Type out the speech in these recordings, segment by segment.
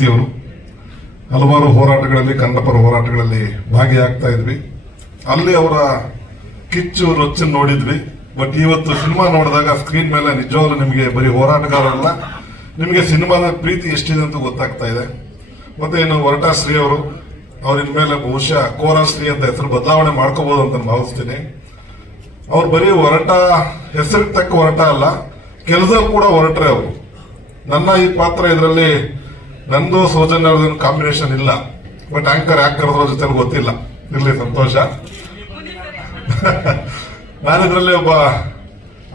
ಮೂರ್ತಿಯವರು ಹಲವಾರು ಹೋರಾಟಗಳಲ್ಲಿ, ಕನ್ನಡಪರ ಹೋರಾಟಗಳಲ್ಲಿ ಭಾಗಿಯಾಗ್ತಾ ಇದ್ವಿ. ಅಲ್ಲಿ ಅವರ ಕಿಚ್ಚು, ರೊಚ್ಚು ನೋಡಿದ್ವಿ. ಬಟ್ ಇವತ್ತು ಸಿನಿಮಾ ನೋಡಿದಾಗ ಸ್ಕ್ರೀನ್ ಮೇಲೆ ನಿಜವಾಗ್ಲೂ ನಿಮಗೆ ಬರೀ ಹೋರಾಟಗಾರರಲ್ಲ, ನಿಮಗೆ ಸಿನಿಮಾದ ಪ್ರೀತಿ ಎಷ್ಟಿದೆ ಅಂತ ಗೊತ್ತಾಗ್ತಾ ಇದೆ. ಮತ್ತೆ ಇನ್ನು ವರಟಾ ಶ್ರೀ ಅವರು, ಅವ್ರ ಮೇಲೆ ಬಹುಶಃ ಕೋರಾ ಶ್ರೀ ಅಂತ ಹೆಸರು ಬದಲಾವಣೆ ಮಾಡ್ಕೋಬಹುದು ಅಂತ ಭಾವಿಸ್ತೀನಿ. ಅವ್ರು ಬರೀ ಹೊರಟ ಹೆಸರಿಗೆ ತಕ್ಕ ಹೊರಟ ಅಲ್ಲ ಕೆಲಸದಲ್ಲಿ ಕೂಡ ಹೊರಟ್ರೆ ಅವರು. ನನ್ನ ಈ ಪಾತ್ರ ಇದರಲ್ಲಿ ನಂದು ಸೌಜನ್ಯ ಕಾಂಬಿನೇಷನ್ ಇಲ್ಲ. ಬಟ್ ಆಂಕರ್ ಯಾಕೆ ಕರೆದ್ರ ಜೊತೆ ಗೊತ್ತಿಲ್ಲ. ಇರ್ಲಿ ಸಂತೋಷ. ನಾನು ಇದರಲ್ಲಿ ಒಬ್ಬ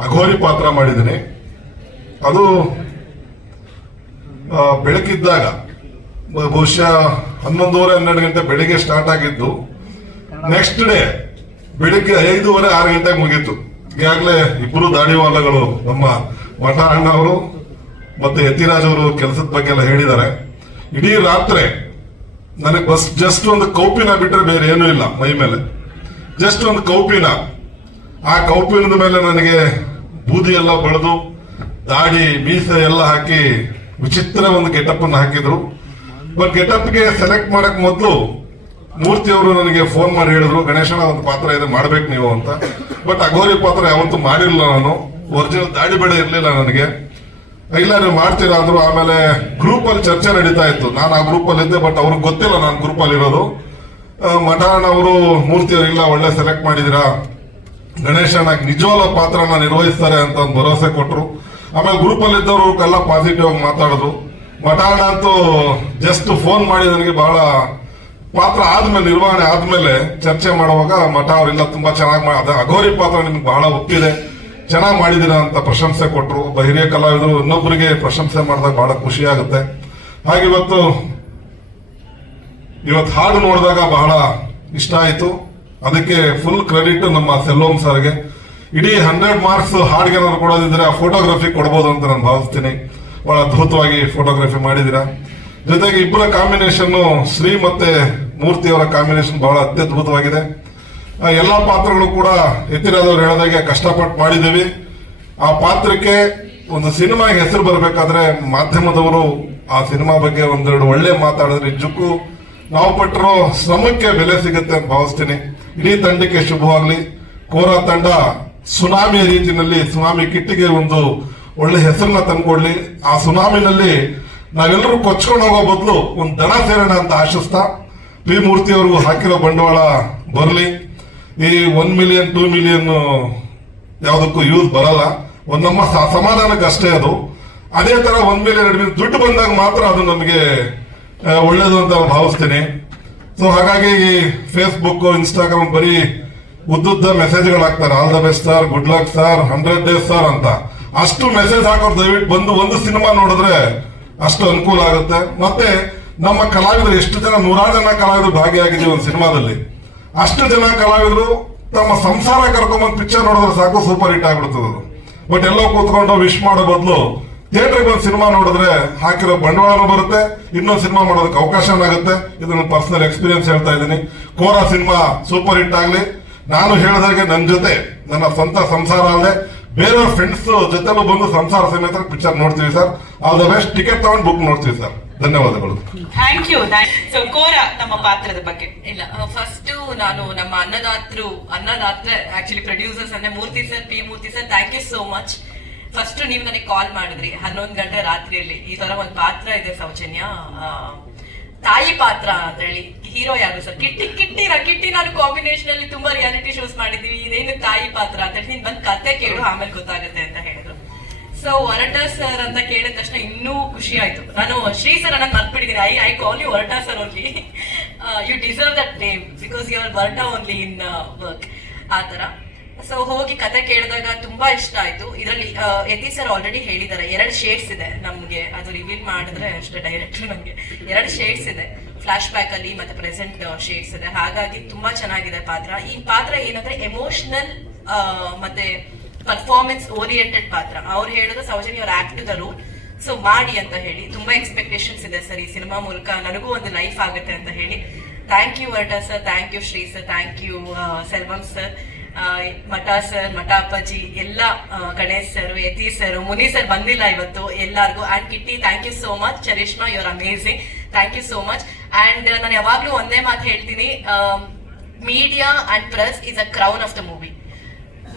ಅಘೋರಿ ಪಾತ್ರ ಮಾಡಿದ್ದೀನಿ. ಅದು ಬೆಳಕಿದ್ದಾಗ, ಬಹುಶಃ ಹನ್ನೊಂದುವರೆ, ಹನ್ನೆರಡು ಗಂಟೆ ಬೆಳಿಗ್ಗೆ ಸ್ಟಾರ್ಟ್ ಆಗಿದ್ದು ನೆಕ್ಸ್ಟ್ ಡೇ ಬೆಳಿಗ್ಗೆ ಐದೂವರೆ, ಆರು ಗಂಟೆಗೆ ಮುಗೀತು. ಈಗಾಗಲೇ ಇಬ್ಬರು ದಾಡಿವಾಲಗಳು ನಮ್ಮ ಮಠ ಅಣ್ಣ ಅವರು ಮತ್ತೆ ಯತಿರಾಜ್ ಅವರು ಕೆಲಸದ ಬಗ್ಗೆ ಎಲ್ಲ ಹೇಳಿದ್ದಾರೆ. ಇಡೀ ರಾತ್ರಿ ನನಗೆ ಬಸ್ ಜಸ್ಟ್ ಒಂದು ಕೌಪಿನ ಬಿಟ್ಟರೆ ಬೇರೆ ಏನೂ ಇಲ್ಲ ಮೈ ಮೇಲೆ. ಜಸ್ಟ್ ಒಂದು ಕೌಪಿನ. ಆ ಕೌಪಿನದ ಮೇಲೆ ನನಗೆ ಬೂದಿ ಎಲ್ಲ ಬಳಿದು, ದಾಡಿ, ಮೀಸೆ ಎಲ್ಲ ಹಾಕಿ ವಿಚಿತ್ರ ಒಂದು ಗೆಟಪ್ ಅನ್ನು ಹಾಕಿದ್ರು. ಬಟ್ ಗೆಟಪ್ಗೆ ಸೆಲೆಕ್ಟ್ ಮಾಡಕ್ ಮೊದಲು ಮೂರ್ತಿ ಅವರು ನನಗೆ ಫೋನ್ ಮಾಡಿ ಹೇಳಿದ್ರು ಗಣೇಶನ ಒಂದು ಪಾತ್ರ ಇದೆ ಮಾಡ್ಬೇಕು ನೀವು ಅಂತ. ಬಟ್ ಅಘೋರಿ ಪಾತ್ರ ಯಾವತ್ತೂ ಮಾಡಿಲ್ಲ ನಾನು. ಒರಿಜಿನಲ್ ದಾಡಿ ಬೇಡ ಇರಲಿಲ್ಲ ನನಗೆ. ಇಲ್ಲ ನೀವು ಮಾಡ್ತೀರಾ ಆಮೇಲೆ ಗ್ರೂಪ್ ಅಲ್ಲಿ ಚರ್ಚೆ ನಡೀತಾ ಇತ್ತು. ನಾನು ಆ ಗ್ರೂಪ್ ಅಲ್ಲಿ ಇದ್ದೆ ಬಟ್ ಅವ್ರಿಗೆ ಗೊತ್ತಿಲ್ಲ ನಾನು ಗ್ರೂಪ್ ಅಲ್ಲಿ ಇರೋದು. ಮಠಾನ್ ಅವರು ಮೂರ್ತಿ ಅವ್ರು ಇಲ್ಲ, ಒಳ್ಳೆ ಸೆಲೆಕ್ಟ್ ಮಾಡಿದಿರಾ. ಗಣೇಶ ನಿಜವಾದ ಪಾತ್ರನ ನಿರ್ವಹಿಸ್ತಾರೆ ಅಂತ ಒಂದು ಭರವಸೆ ಕೊಟ್ಟರು ಆಮೇಲೆ ಗ್ರೂಪ್ ಅಲ್ಲಿ ಇದ್ದವರು ಎಲ್ಲ ಪಾಸಿಟಿವ್ ಆಗಿ ಮಾತಾಡಿದ್ರು ಮಠಾಣ ಅಂತೂ ಜಸ್ಟ್ ಫೋನ್ ಮಾಡಿ ನನಗೆ ಬಹಳ ಪಾತ್ರ ಆದ್ಮೇಲೆ, ನಿರ್ವಹಣೆ ಆದ್ಮೇಲೆ ಚರ್ಚೆ ಮಾಡುವಾಗ ಮಠ ಅವರೆಲ್ಲ ತುಂಬಾ ಚೆನ್ನಾಗಿ ಅದ ಅಘೋರಿ ಪಾತ್ರ ನಿಮ್ಗೆ ಬಹಳ ಒಪ್ಪಿದೆ. ಚೆನ್ನಾಗಿ ಮಾಡಿದಿರ ಅಂತ ಪ್ರಶಂಸೆ ಕೊಟ್ಟರು ಒಬ್ಬ ಹಿರಿಯ ಕಲಾವಿದರು ಇನ್ನೊಬ್ಬರಿಗೆ ಪ್ರಶಂಸೆ ಮಾಡಿದಾಗ ಬಹಳ ಖುಷಿ ಆಗುತ್ತೆ. ಹಾಗೆ ಇವತ್ತು ಇವತ್ತು ಹಾಡು ನೋಡಿದಾಗ ಬಹಳ ಇಷ್ಟ ಆಯಿತು. ಅದಕ್ಕೆ ಫುಲ್ ಕ್ರೆಡಿಟ್ ನಮ್ಮ ಸೆಲ್ಲೋಮ್ ಸರ್ಗೆ. ಇಡೀ ಹಂಡ್ರೆಡ್ ಮಾರ್ಕ್ಸ್ ಹಾಡಿಗೆ ಏನಾದ್ರು ಕೊಡೋದಿದ್ರೆ ಆ ಫೋಟೋಗ್ರಫಿ ಕೊಡ್ಬೋದು ಅಂತ ನಾನು ಭಾವಿಸ್ತೀನಿ. ಬಹಳ ಅದ್ಭುತವಾಗಿ ಫೋಟೋಗ್ರಫಿ ಮಾಡಿದಿರ. ಜೊತೆಗೆ ಇಬ್ಬರ ಕಾಂಬಿನೇಷನ್ ಶ್ರೀ ಮತ್ತೆ ಮೂರ್ತಿಯವರ ಕಾಂಬಿನೇಷನ್ ಬಹಳ ಅತ್ಯದ್ಭುತವಾಗಿದೆ. ಎಲ್ಲಾ ಪಾತ್ರಗಳು ಕೂಡ ಎತ್ತಿರದವ್ರು ಹೇಳಿದಾಗೆ ಕಷ್ಟಪಟ್ಟು ಮಾಡಿದ್ದೀವಿ. ಆ ಪಾತ್ರಕ್ಕೆ ಒಂದು ಸಿನಿಮಾಗೆ ಹೆಸರು ಬರಬೇಕಾದ್ರೆ ಮಾಧ್ಯಮದವರು ಆ ಸಿನಿಮಾ ಬಗ್ಗೆ ಒಂದೆರಡು ಒಳ್ಳೆ ಮಾತಾಡಿದ್ರೆ ನಿಜಕ್ಕೂ ನಾವು ಪಟ್ಟಿರೋ ಶ್ರಮಕ್ಕೆ ಬೆಲೆ ಸಿಗುತ್ತೆ ಅಂತ ಭಾವಿಸ್ತೀನಿ. ಇಡೀ ತಂಡಕ್ಕೆ ಶುಭವಾಗ್ಲಿ. ಕೋರಾ ತಂಡ ಸುನಾಮಿ ರೀತಿಯಲ್ಲಿ, ಸುನಾಮಿ ಕಿಟ್ಟಿಗೆ ಒಂದು ಒಳ್ಳೆ ಹೆಸರನ್ನ ತಂದ್ಕೊಡ್ಲಿ. ಆ ಸುನಾಮಿನಲ್ಲಿ ನಾವೆಲ್ಲರೂ ಕೊಚ್ಕೊಂಡು ಹೋಗೋ ಬದಲು ಒಂದು ದನ ಸೇರೋಣ ಅಂತ ಆಶಿಸ್ತಾ, ಪಿ ಮೂರ್ತಿ ಅವರು ಹಾಕಿರೋ ಬಂಡವಾಳ ಬರಲಿ. ಈ ಒನ್ ಮಿಲಿಯನ್ ಟೂ ಮಿಲಿಯನ್ ಯಾವುದಕ್ಕೂ ಯೂಸ್ ಬರಲ್ಲ. ಒಂದು ನಮ್ಮ ಸಮಾಧಾನಕ್ಕೆ ಅಷ್ಟೇ ಅದು. ಅದೇ ತರ ಒಂದ್ ಮೇಲೆ ಎರಡು ಮೇಲೆ ದುಡ್ಡು ಬಂದಾಗ ಮಾತ್ರ ಅದು ನಮಗೆ ಒಳ್ಳೇದು ಅಂತ ಭಾವಿಸ್ತೀನಿ. ಸೊ ಹಾಗಾಗಿ ಈ ಫೇಸ್ಬುಕ್ ಇನ್ಸ್ಟಾಗ್ರಾಮ್ ಬರೀ ಉದ್ದುದ್ದ ಮೆಸೇಜ್ಗಳು ಹಾಕ್ತಾರೆ all the best sir good luck sir hundred days sir ಅಂತ. ಅಷ್ಟು ಮೆಸೇಜ್ ಹಾಕೋರು ದಯವಿಟ್ಟು ಬಂದು ಒಂದು ಸಿನಿಮಾ ನೋಡಿದ್ರೆ ಅಷ್ಟು ಅನುಕೂಲ ಆಗುತ್ತೆ. ಮತ್ತೆ ನಮ್ಮ ಕಲಾವಿದರು, ಎಷ್ಟು ಜನ ನೂರಾರು ಜನ ಕಲಾವಿದರು ಭಾಗಿಯಾಗಿದ್ದೀವಿ ಒಂದು ಸಿನಿಮಾದಲ್ಲಿ. ಅಷ್ಟು ಜನ ಕಲಾವಿದರು ತಮ್ಮ ಸಂಸಾರ ಕರ್ಕೊಂಡ್ಬಂದು ಪಿಕ್ಚರ್ ನೋಡಿದ್ರೆ ಸಾಕು ಸೂಪರ್ ಹಿಟ್ ಆಗ್ಬಿಡ್ತದ ಬಟ್ ಎಲ್ಲೋ ಕೂತ್ಕೊಂಡು ವಿಶ್ ಮಾಡೋ ಬದಲು ಥಿಯೇಟರ್ಗೆ ಒಂದು ಸಿನಿಮಾ ನೋಡಿದ್ರೆ ಹಾಕಿರೋ ಬಂಡವಾಳ ಬರುತ್ತೆ, ಇನ್ನೊಂದು ಸಿನಿಮಾ ಮಾಡೋದಕ್ಕೆ ಅವಕಾಶ ಆಗುತ್ತೆ. ಇದು ನನ್ನ ಪರ್ಸನಲ್ ಎಕ್ಸ್ಪೀರಿಯನ್ಸ್ ಹೇಳ್ತಾ ಇದ್ದೀನಿ. ಕೋರಾ ಸಿನಿಮಾ ಸೂಪರ್ ಹಿಟ್ ಆಗಲಿ. ನಾನು ಹೇಳಿದಾಗೆ ನನ್ನ ಜೊತೆ, ನನ್ನ ಸ್ವಂತ ಸಂಸಾರ ಅಲ್ಲದೆ ಬೇರೆಯವ್ರ ಫ್ರೆಂಡ್ಸ್ ಜೊತೆಲೂ ಬಂದು ಸಂಸಾರ ಸಮೇತ ಪಿಕ್ಚರ್ ನೋಡ್ತೀವಿ sir all the best ticket ತಗೊಂಡು ಬುಕ್ ನೋಡ್ತೀವಿ ಸರ್ ಧನ್ಯವಾದಗಳು. ಥ್ಯಾಂಕ್ ಯು ಸೊ ಕೋರ ನಮ್ಮ ಪಾತ್ರದ ಬಗ್ಗೆ. ಇಲ್ಲ ಫಸ್ಟ್ ನಾನು ನಮ್ಮ ಅನ್ನದಾತರು ಅನ್ನದಾತ್ರ ಆಕ್ಚುಲಿ ಪ್ರೊಡ್ಯೂಸರ್ಸ್ ಅಂದ್ರೆ Murthy sir P Murthy sir thank you so much first ನೀವು ನನಗೆ ಕಾಲ್ ಮಾಡಿದ್ರಿ. ಹನ್ನೊಂದು ಗಂಟೆ ರಾತ್ರಿಯಲ್ಲಿ. ಈ ತರ ಒಂದು ಪಾತ್ರ ಇದೆ ಸೌಜನ್ಯ. ತಾಯಿ ಪಾತ್ರ ಅಂತ ಹೇಳಿ ಹೀರೋ ಯಾರು ಸರ್? ಕಿಟ್ಟಿ ಕಿಟ್ಟಿ ರ ಕಿಟ್ಟಿ ನಾನು ಕಾಂಬಿನೇಷನ್ ಅಲ್ಲಿ ತುಂಬಾ ರಿಯಾಲಿಟಿ ಶೋಸ್ ಮಾಡಿದೀವಿ ಇದೇನು ತಾಯಿ ಪಾತ್ರ ಅಂತ ಹೇಳಿ ನೀನ್ ಬಂದ್ ಕತೆ ಕೇಳು, ಆಮೇಲೆ ಗೊತ್ತಾಗುತ್ತೆ ಅಂತ ಹೇಳಿದ್ರು. ಸೊ ವರಟ ಸರ್ ಅಂತ ಕೇಳಿದ ತಕ್ಷಣ ಇನ್ನೂ ಖುಷಿ ಆಯ್ತು. ನಾನು, ಶ್ರೀ ಸರ್ ಅನ್ನ ಮರ್ತ್ಬಿಟ್ಟಿದ್ದೀನಿ. I I call you ವರಟ sir only you deserve that name because you are ವರಟ only in work ಆ ತರ ಸೊ ಹೋಗಿ ಕತೆ ಕೇಳಿದಾಗ ತುಂಬಾ ಇಷ್ಟ ಆಯ್ತು. ಇದರಲ್ಲಿ ಯತಿ ಸರ್ ಆಲ್ರೆಡಿ ಹೇಳಿದ್ದಾರೆ. ಎರಡು ಶೇಡ್ಸ್ ಇದೆ ನಮ್ಗೆ. ಅದು ರಿವೀಲ್ ಮಾಡಿದ್ರೆ ಅಷ್ಟೇ ಡೈರೆಕ್ಟ್ ನಮ್ಗೆ. ಎರಡು ಶೇಡ್ಸ್ ಇದೆ. ಫ್ಲಾಶ್ ಬ್ಯಾಕ್ ಅಲ್ಲಿ ಮತ್ತೆ ಪ್ರೆಸೆಂಟ್ ಶೇಡ್ಸ್ ಇದೆ. ಹಾಗಾಗಿ ತುಂಬಾ ಚೆನ್ನಾಗಿದೆ ಪಾತ್ರ. ಈ ಪಾತ್ರ ಏನಂದ್ರೆ ಎಮೋಷನಲ್ ಮತ್ತೆ ಪರ್ಫಾರ್ಮೆನ್ಸ್ ಓರಿಯೆಂಟೆಡ್ ಪಾತ್ರ. ಅವ್ರು ಹೇಳಿದ್ರು ಸೌಜನ್ಯ ಅವ್ರ ಆಕ್ಟ್ ದ ರೂಲ್ ಸೊ ಮಾಡಿ ಅಂತ ಹೇಳಿ. ತುಂಬಾ ಎಕ್ಸ್ಪೆಕ್ಟೇಷನ್ಸ್ ಇದೆ ಸರ್ ಈ ಸಿನಿಮಾ ಮೂಲಕ. ನನಗೂ ಒಂದು ಲೈಫ್ ಆಗುತ್ತೆ ಅಂತ ಹೇಳಿ. Thank you ವರ್ಟ sir thank you Shri sir thank you Selvam sir Mata sir, Mata Appaji, ಎಲ್ಲ Ganesh sir Yathi sir, Muni sir ಬಂದಿಲ್ಲ ಇವತ್ತು ಎಲ್ಲಾರ್ಗೂ. And Kitty thank you so much Charishma your amazing thank you so much and ನಾನು ಯಾವಾಗ್ಲೂ ಒಂದೇ ಮಾತು ಹೇಳ್ತೀನಿ media and press is a crown of the movie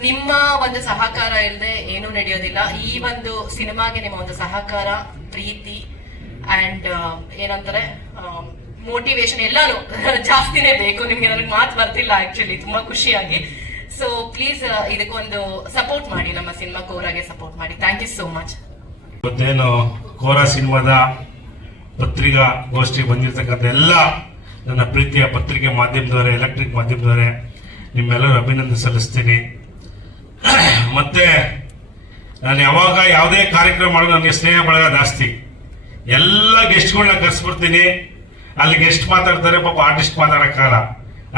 ನಿಮ್ಮ ಒಂದು ಸಹಕಾರ ಇಲ್ಲದೆ ಏನೂ ನಡೆಯೋದಿಲ್ಲ. ಈ ಒಂದು ಸಿನಿಮಾಗೆ ನಿಮ್ಮ ಒಂದು ಸಹಕಾರ, ಪ್ರೀತಿ ಅಂಡ್ ಏನಂತಾರೆ ಮೋಟಿವೇಶನ್ ಎಲ್ಲಾನು ಜಾಸ್ತಿನೇ ಬೇಕು. ನಿಮ್ಗೆ ನನಗೆ ಮಾತು ಬರ್ತಿಲ್ಲ ಆಕ್ಚುಲಿ ತುಂಬಾ ಖುಷಿಯಾಗಿ. ಸೊ ಪ್ಲೀಸ್ ಇದಕ್ಕೊಂದು ಸಪೋರ್ಟ್ ಮಾಡಿ, ನಮ್ಮ ಸಿನಿಮಾ ಕೋರಾಗೆ ಸಪೋರ್ಟ್ ಮಾಡಿ. ಥ್ಯಾಂಕ್ ಯು ಸೋ ಮಚ್ ಇವತ್ತೇನು ಕೋರಾ ಸಿನಿಮಾದ ಪತ್ರಿಕಾ ಗೋಷ್ಠಿ ಬಂದಿರತಕ್ಕಂಥ ಎಲ್ಲ ನನ್ನ ಪ್ರೀತಿಯ ಪತ್ರಿಕೆ ಮಾಧ್ಯಮದವರೇ ಎಲೆಕ್ಟ್ರಿಕ್ ಮಾಧ್ಯಮದವರೇ ನಿಮ್ಮೆಲ್ಲರೂ ಅಭಿನಂದನೆ ಸಲ್ಲಿಸ್ತೀನಿ. ಮತ್ತೆ, ನಾನು ಯಾವಾಗ ಯಾವುದೇ ಕಾರ್ಯಕ್ರಮ ಮಾಡೋದು ನನಗೆ ಸ್ನೇಹ ಬಳಗ ಜಾಸ್ತಿ. ಎಲ್ಲ ಗೆಸ್ಟ್ಗಳನ್ನ ಕರೆಸ್ಬಿಡ್ತೀನಿ. ಅಲ್ಲಿ ಗೆಸ್ಟ್ ಮಾತಾಡ್ತಾರೆ, ಪಾಪ ಆರ್ಟಿಸ್ಟ್ ಮಾತಾಡೋಕ್ಕಾಗಲ್ಲ.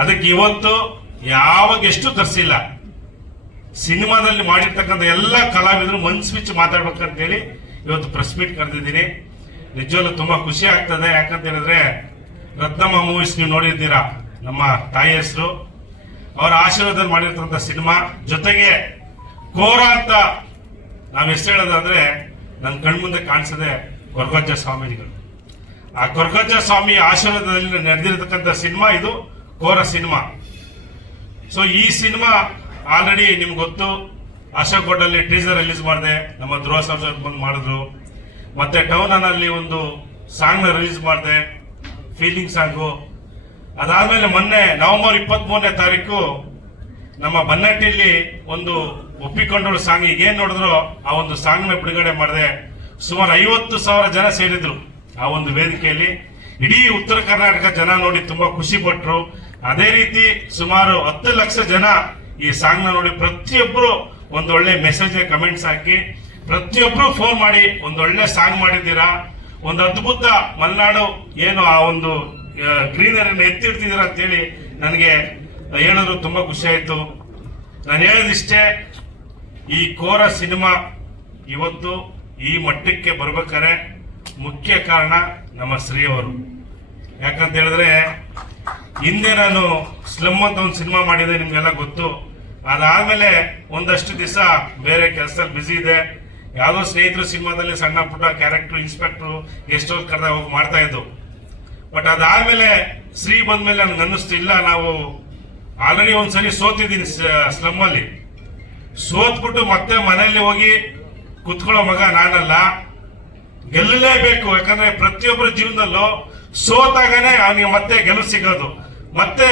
ಅದಕ್ಕೆ ಇವತ್ತು ಯಾವ ಎಷ್ಟು ತರಿಸಿಲ್ಲ. ಸಿನಿಮಾದಲ್ಲಿ ಮಾಡಿರ್ತಕ್ಕಂಥ ಎಲ್ಲ ಕಲಾವಿದರು ಮನ್ಸು ಬಿಚ್ಚಿ ಮಾತಾಡ್ಬೇಕಂತೇಳಿ ಇವತ್ತು ಪ್ರೆಸ್ ಮೀಟ್ ಕರೆದಿದ್ದೀನಿ. ನಿಜವಾಗ್ಲೂ ತುಂಬಾ ಖುಷಿ ಆಗ್ತದೆ. ಯಾಕಂತ ಹೇಳಿದ್ರೆ, ರತ್ನಮ್ಮ ಮೂವೀಸ್ ನೀವು ನೋಡಿದ್ದೀರಾ ನಮ್ಮ ತಾಯಿ ಹೆಸರು. ಅವರ ಆಶೀರ್ವಾದದಲ್ಲಿ ಮಾಡಿರ್ತಕ್ಕಂಥ ಸಿನಿಮಾ. ಜೊತೆಗೆ ಕೋರ ಅಂತ ನಾವು ಎಷ್ಟು ಹೇಳೋದಾದ್ರೆ ನನ್ನ ಕಣ್ಮುಂದೆ ಕಾಣಿಸದೆ ಕೊರಗಜ್ಜ ಸ್ವಾಮೀಜಿಗಳು. ಆ ಕೊರಗಜ್ಜ ಸ್ವಾಮಿ ಆಶೀರ್ವಾದದಲ್ಲಿ ನಡೆದಿರತಕ್ಕಂಥ ಸಿನಿಮಾ ಇದು. ಕೋರ ಸಿನಿಮಾ. ಸೊ ಈ ಸಿನಿಮಾ ಆಲ್ರೆಡಿ ನಿಮ್ಗೆ ಗೊತ್ತು. ಅಶೋಕ್ ಗೋಡಲ್ಲಿ ಟೀಸರ್ ರಿಲೀಸ್ ಮಾಡಿದೆ. ನಮ್ಮ ಧ್ರುವ ಸರ್ಜಾ ಬಂದು ಮಾಡಿದ್ರು. ಮತ್ತೆ ಟೌನ್ ಒಂದು ಸಾಂಗ್ ರಿಲೀಸ್ ಮಾಡಿದೆ. ಫೀಲಿಂಗ್ ಸಾಂಗು ಅದಾದ್ಮೇಲೆ ಮೊನ್ನೆ ನವೆಂಬರ್ ಇಪ್ಪತ್ತ್ ಮೂರನೇ ತಾರೀಕು ನಮ್ಮ ಬನ್ನಟ್ಟಿಲಿ ಒಂದು ಒಪ್ಪಿಕೊಂಡಳು ಸಾಂಗ್ ಏನ್ ನೋಡಿದ್ರು ಆ ಒಂದು ಸಾಂಗ್ನ ಬಿಡುಗಡೆ ಮಾಡಿದೆ. ಸುಮಾರು ಐವತ್ತು ಸಾವಿರ ಜನ ಸೇರಿದ್ರು ಆ ಒಂದು ವೇದಿಕೆಯಲ್ಲಿ. ಇಡೀ ಉತ್ತರ ಕರ್ನಾಟಕ ಜನ ನೋಡಿ ತುಂಬಾ ಖುಷಿ ಪಟ್ರು. ಅದೇ ರೀತಿ ಸುಮಾರು ಹತ್ತು ಲಕ್ಷ ಜನ ಈ ಸಾಂಗ್ನ ನೋಡಿ ಪ್ರತಿಯೊಬ್ಬರು ಒಂದೊಳ್ಳೆ ಮೆಸೇಜ್ ಕಮೆಂಟ್ಸ್ ಹಾಕಿ ಪ್ರತಿಯೊಬ್ಬರು ಫೋನ್ ಮಾಡಿ, ಒಂದೊಳ್ಳೆ ಸಾಂಗ್ ಮಾಡಿದ್ದೀರಾ? ಒಂದು ಅದ್ಭುತ ಮಲೆನಾಡು ಏನು ಆ ಒಂದು ಗ್ರೀನರಿನ ಎತ್ತಿಡ್ತಿದ್ದೀರಾ ಅಂತೇಳಿ ನನಗೆ ಹೇಳಿದ್ರು ತುಂಬಾ ಖುಷಿ ಆಯ್ತು. ನಾನು ಹೇಳೋದಿಷ್ಟೇ, ಈ ಕೋರ ಸಿನಿಮಾ ಇವತ್ತು ಈ ಮಟ್ಟಕ್ಕೆ ಬರ್ಬೇಕಾರೆ ಮುಖ್ಯ ಕಾರಣ ನಮ್ಮ ಶ್ರೀ ಅವರು. ಯಾಕಂತ ಹೇಳಿದ್ರೆ ಹಿಂದೆ ನಾನು ಸ್ಲಮ್ ಅಂತ ಒಂದು ಸಿನಿಮಾ ಮಾಡಿದೆ, ನಿಮಗೆಲ್ಲ ಗೊತ್ತು. ಅದಾದಮೇಲೆ ಒಂದಷ್ಟು ದಿವಸ ಬೇರೆ ಕೆಲಸದಲ್ಲಿ ಬ್ಯುಸಿ ಇದೆ. ಯಾವುದೋ ಸ್ನೇಹಿತರು ಸಿನಿಮಾದಲ್ಲಿ ಸಣ್ಣ ಪುಟ್ಟ ಕ್ಯಾರೆಕ್ಟರ್ ಇನ್ಸ್ಪೆಕ್ಟರ್ ಎಷ್ಟೋ ಕರೆದ ಹೋಗಿ ಮಾಡ್ತಾ ಇದ್ದು. ಬಟ್ ಅದಾದಮೇಲೆ ಶ್ರೀ ಬಂದಮೇಲೆ ನನ್ಗೆ ಅನ್ನಿಸ್ತಿಲ್ಲ ನಾವು ಆಲ್ರೆಡಿ ಒಂದ್ಸರಿ ಸೋತಿದ್ದೀನಿ ಸ್ಲಮ್ ಅಲ್ಲಿ. ಸೋತ್ಬಿಟ್ಟು ಮತ್ತೆ ಮನೆಯಲ್ಲಿ ಹೋಗಿ ಕುತ್ಕೊಳ್ಳೋ ಮಗ ನಾನಲ್ಲ. ಗೆಲ್ಲಲೇಬೇಕು, ಯಾಕಂದ್ರೆ ಪ್ರತಿಯೊಬ್ಬರ ಜೀವನದಲ್ಲೂ ಸೋತಾಗನೇ ಅವನಿಗೆ ಮತ್ತೆ ಗೆಲುವು ಸಿಗೋದು. ಮತ್ತೆ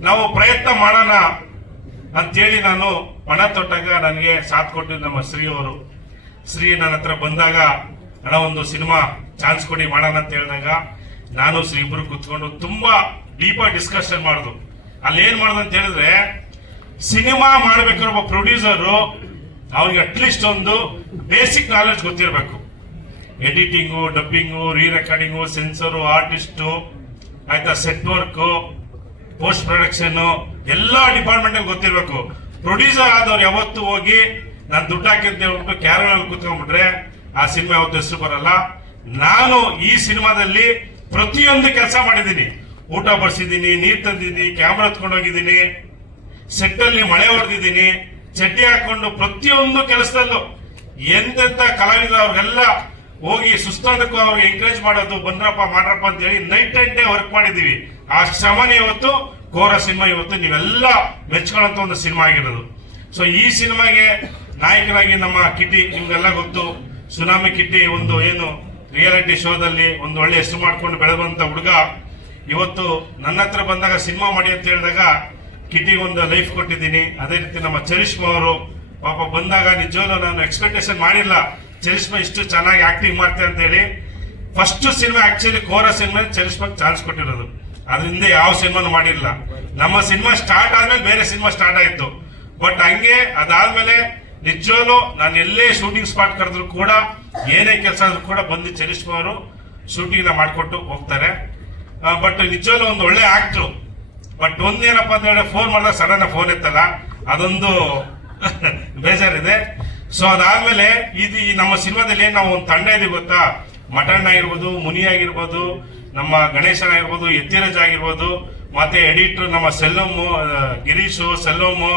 ನಾವು ಪ್ರಯತ್ನ ಮಾಡೋಣ ಅಂತೇಳಿ ನಾನು ಹಣ ತೊಟ್ಟಾಗ ನನಗೆ ಸಾಥ್ ಕೊಟ್ಟಿದ್ದು ನಮ್ಮ ಶ್ರೀಯವರು ಶ್ರೀ ನನ್ನ ಹತ್ರ ಬಂದಾಗ ಹಣ ಒಂದು ಸಿನಿಮಾ ಚಾನ್ಸ್ ಕೊಡಿ ಮಾಡೋಣ ಅಂತ ಹೇಳಿದಾಗ ನಾನು ಶ್ರೀ ಇಬ್ಬರು ಕುತ್ಕೊಂಡು ತುಂಬಾ ಡೀಪಾಗಿ ಡಿಸ್ಕಷನ್ ಮಾಡಿದ್ರು ಅಲ್ಲಿ ಏನ್ ಮಾಡುದು ಅಂತ ಹೇಳಿದ್ರೆ, ಸಿನಿಮಾ ಮಾಡ್ಬೇಕಾದ್ರೆ ಒಬ್ಬ ಪ್ರೊಡ್ಯೂಸರು ಅವ್ರಿಗೆ ಅಟ್ಲೀಸ್ಟ್ ಒಂದು ಬೇಸಿಕ್ ನಾಲೆಜ್ ಗೊತ್ತಿರಬೇಕು. Editing dubbing re recording censor artist ಆಯ್ತಾ ಸೆಟ್ ವರ್ಕ್ ಪೋಸ್ಟ್ ಪ್ರೊಡಕ್ಷನ್ ಎಲ್ಲ ಡಿಪಾರ್ಟ್ಮೆಂಟ್ ಅಲ್ಲಿ ಗೊತ್ತಿರಬೇಕು. ಪ್ರೊಡ್ಯೂಸರ್ ಆದವ್ರು ಯಾವತ್ತು ಹೋಗಿ, ನಾನು ದುಡ್ಡು ಹಾಕಿದ್ದೆ ಹೇಳ್ಬಿಟ್ಟು ಕ್ಯಾರಲ್ ಕುತ್ಕೊಂಡ್ಬಿಟ್ರೆ ಆ ಸಿನಿಮಾ ಯಾವತ್ತು ಹೆಸರು ಬರಲ್ಲ. ನಾನು ಈ ಸಿನಿಮಾದಲ್ಲಿ ಪ್ರತಿಯೊಂದು ಕೆಲಸ ಮಾಡಿದ್ದೀನಿ. ಊಟ ಬಡಿಸಿದ್ದೀನಿ ನೀರ್ ತಂದಿದ್ದೀನಿ ಕ್ಯಾಮ್ರಾ ಹತ್ಕೊಂಡೋಗಿದ್ದೀನಿ ಸೆಟ್ ಅಲ್ಲಿ ಮಳೆ ಹೊಡೆದಿದ್ದೀನಿ. ಚಡ್ಡಿ ಹಾಕೊಂಡು ಪ್ರತಿಯೊಂದು ಕೆಲಸದಲ್ಲೂ ಎಂತೆಂಥ ಕಲಾವಿದ ಅವ್ರಿಗೆಲ್ಲ ಹೋಗಿ ಸುಸ್ತಾದಕ್ಕೂ ಎಂಕರೇಜ್ ಮಾಡೋದು, ಬಂದ್ರಪ್ಪ, ಮಾಡ್ರಪ್ಪ ಅಂತ ಹೇಳಿ ನೈಟ್ ಅಂಡ್ ಡೇ ವರ್ಕ್ ಮಾಡಿದೀವಿ ಆ ಶ್ರಮನೇ ಇವತ್ತು ಕೋರ ಸಿನಿಮಾ ಇವತ್ತು. ನೀವೆಲ್ಲ ಮೆಚ್ಕೊಳ್ಳೋಂಥ ಒಂದು ಸಿನಿಮಾ ಆಗಿರೋದು. ಸೊ ಈ ಸಿನಿಮಾಗೆ ನಾಯಕನಾಗಿ ನಮ್ಮ ಕಿಟ್ಟಿ, ನಿಮ್ಗೆಲ್ಲ ಗೊತ್ತು. ಸುನಾಮಿ ಕಿಟ್ಟಿ ಒಂದು ಏನು ರಿಯಾಲಿಟಿ ಶೋದಲ್ಲಿ ಒಂದು ಒಳ್ಳೆ ಹೆಸರು ಮಾಡ್ಕೊಂಡು ಬೆಳೆದಂತ ಹುಡುಗ. ಇವತ್ತು ನನ್ನ ಹತ್ರ ಬಂದಾಗ ಸಿನಿಮಾ ಮಾಡಿ ಅಂತ ಹೇಳಿದಾಗ ಕಿಟಿಗೆ ಒಂದು ಲೈಫ್ ಕೊಟ್ಟಿದ್ದೀನಿ. ಅದೇ ರೀತಿ ನಮ್ಮ ಚರಿಷ್ಮಾ ಅವರು ಪಾಪ ಬಂದಾಗ ನಿಜವಾಗ್ಲೂ ನಾನು ಎಕ್ಸ್ಪೆಕ್ಟೇಷನ್ ಮಾಡಿಲ್ಲ. ಚರಿಷ್ಮಾ ಇಷ್ಟು ಚೆನ್ನಾಗಿ ಆಕ್ಟಿಂಗ್ ಮಾಡ್ತೆ ಅಂತ ಹೇಳಿ first cinema actually Kora cinema ಚರಿಷ್ಮಾಗ್ chance ಕೊಟ್ಟಿರೋದು. ಅದರಿಂದ ಯಾವ ಸಿನಿಮಾನು ಮಾಡಿಲ್ಲ. ನಮ್ಮ ಸಿನಿಮಾ ಸ್ಟಾರ್ಟ್ ಆದ್ಮೇಲೆ ಬೇರೆ ಸಿನಿಮಾ ಸ್ಟಾರ್ಟ್ ಆಯ್ತು. ಬಟ್ ಹಂಗೆ ಅದಾದ್ಮೇಲೆ ನಿಜವಾಗ್ಲೂ ನಾನು ಎಲ್ಲೇ ಶೂಟಿಂಗ್ ಸ್ಪಾಟ್ ಕರೆದ್ರು ಕೂಡ ಏನೇ ಕೆಲಸ ಆದ್ರೂ ಕೂಡ ಬಂದು ಚರಿಷ್ಮಾ ಅವರು ಶೂಟಿಂಗ್ ಮಾಡ್ಕೊಟ್ಟು ಹೋಗ್ತಾರೆ. ಬಟ್ ನಿಜವಾಗ್ಲೂ ಒಂದು ಒಳ್ಳೆ ಆಕ್ಟ್ರು ಬಟ್ ಒಂದೇನಪ್ಪ ಅಂತ ಹೇಳಿ ಫೋನ್ ಮಾಡಿದಾಗ ಸಡನ್ ಫೋನ್ ಇತ್ತಲ್ಲ ಅದೊಂದು ಬೇಜಾರಿದೆ. ಸೊ ಅದಾದ್ಮೇಲೆ ಇದು ನಮ್ಮ ಸಿನಿಮಾದಲ್ಲಿ ನಾವು ಒಂದು ತಂಡ ಇದೆ ಗೊತ್ತಾ? ಮಟಣ್ಣ ಆಗಿರ್ಬೋದು, ಮುನಿ ಆಗಿರ್ಬೋದು, ನಮ್ಮ ಗಣೇಶನ ಆಗಿರ್ಬೋದು, ಯತಿರಾಜ್ ಆಗಿರ್ಬೋದು, ಮತ್ತೆ ಎಡಿಟರ್ ನಮ್ಮ ಸೆಲ್ಲೋಮು ಗಿರೀಶು ಸೆಲ್ಲೋಮು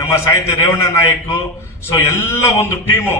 ನಮ್ಮ ಸಾಹಿತ್ಯ ರೇವಣ್ಣ ನಾಯಕ್ ಸೊ ಎಲ್ಲ ಒಂದು ಟೀಮು